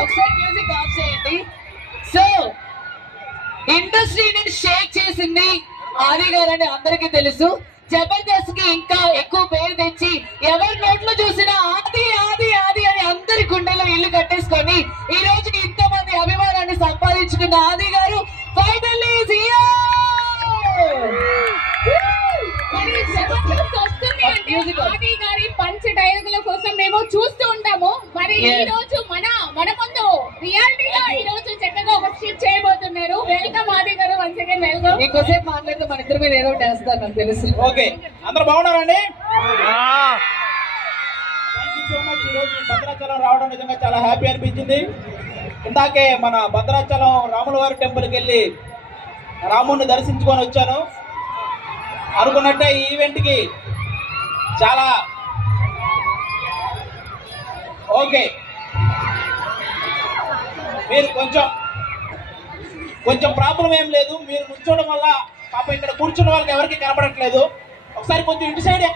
ఒకసారి music of చేయండి. So ఇండస్ట్రీని షేక్ చేసింది ఆది గారు అని అందరికీ తెలుసు. జబర్దస్త్ కి ఇంకా ఎక్కువ పేరు తెచ్చి ఎవరి నోట్లో చూసినా ఆది ఆది ఆది అని అందరి గుండెలో ఇల్లు కట్టేసుకొని ఈ రోజుకి ఇంతమంది అభిమానాన్ని సంపాదించుకున్న ఆది గారు ఫైనల్లీ ఆది గారి పంచ్ డైలాగుల కోసం మేము చూస్తూ ఉంటాము. మరి ఈ రోజు మన ముందు రియాలిటీగా ఈ రోజు చక్కగా ఒక స్కిట్ చేయబోతున్నారు. వెల్కమ్ ఆది గారు, వన్స్ అగైన్ వెల్కమ్. ఇంకోసేపు మాట్లాడితే మన ఇద్దరు మీద ఏదో వేస్తారు నాకు తెలుసు. ఓకే, అందరూ బాగున్నారండి? So much. ఈరోజు భద్రాచలం రావడం నిజంగా చాలా హ్యాపీ అనిపించింది. ఇందాకే మన భద్రాచలం రాముల వారి టెంపుల్కి వెళ్ళి రాముడిని దర్శించుకొని వచ్చాను. అనుకున్నట్టే ఈ ఈవెంట్కి చాలా ఓకే. మీరు కొంచెం ప్రాబ్లం ఏం లేదు. మీరు కూర్చోవడం వల్ల పాప ఇక్కడ కూర్చున్న వాళ్ళకి ఎవరికి కనపడట్లేదు. ఒకసారి కొంచెం ఇటు సైడే